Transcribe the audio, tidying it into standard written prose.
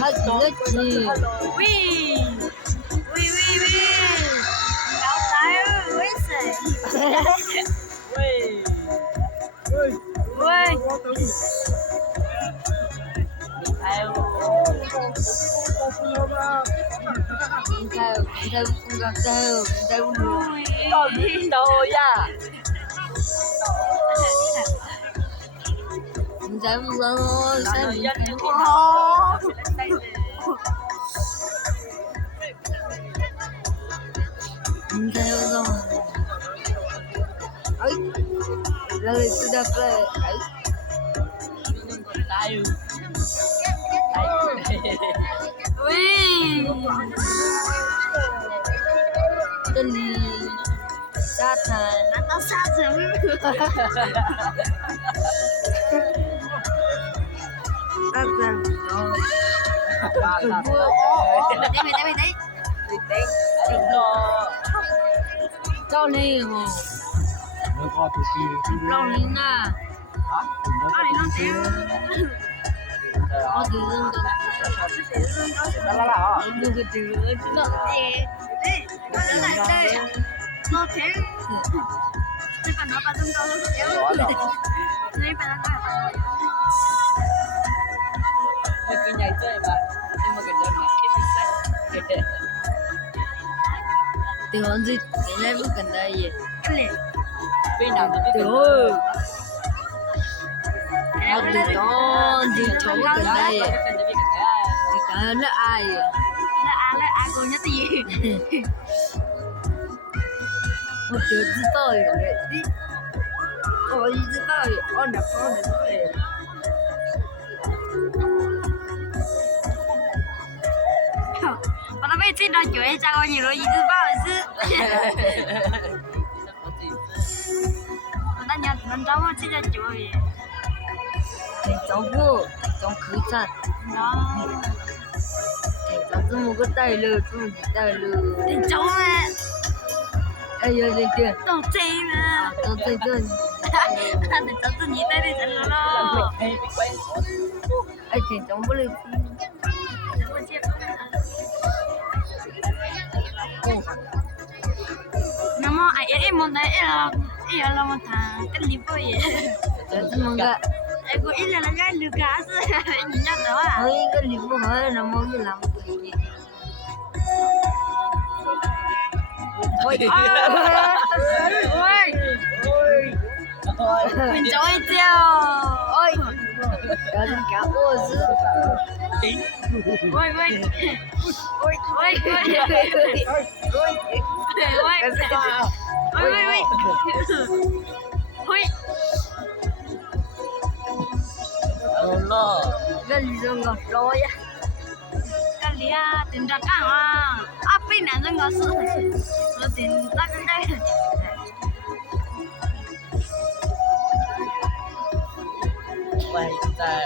他几个鸡？喂喂喂喂，老大儿喂谁？喂喂喂，哎呦，你在风高在路。到领导呀！你在路上哦，山里哦。你在路上。哎，那个是那个哎。加油！喂，这里沙滩，难道沙尘？沙滩，没得。赵丽哦，老林啊，哪里弄丢？我对人个，那个丢了，知道？老天，这把拿把灯高了，这把拿把。你跟人chơi mà nhưng mà cái đơn mà cái对方最现在不跟他也，bên nào thì biết对哦，我对方最丑不跟他也，你看那爱耶，来啊，过日子。我就知道有人，我一知道有，我哪方的对。我都被这到九月加过你了，一直不好意思。我那娘只能找我这个九月。照顾，种口产，哦。这么个带了，这么个带了。你走啊！哎呀，这个都这了。都在这里。那你找着你带的人了咯。哎，这种不能。那么哎，mon này là một thằng cái gì vậy? Jadi mangga. Aku ini là cái Lucas, nhìn nhau đó à? Ôi cái liu hỏi là mau đi làm gì? Ôi, mình chối tiêu. Ôi, cái cả ô chứ. Ôi, Cái gì ngọc lôi á. cái gì à, tiền đặt à, bên này ngọc sự, rồi tiền đặt cái đây. Quay ta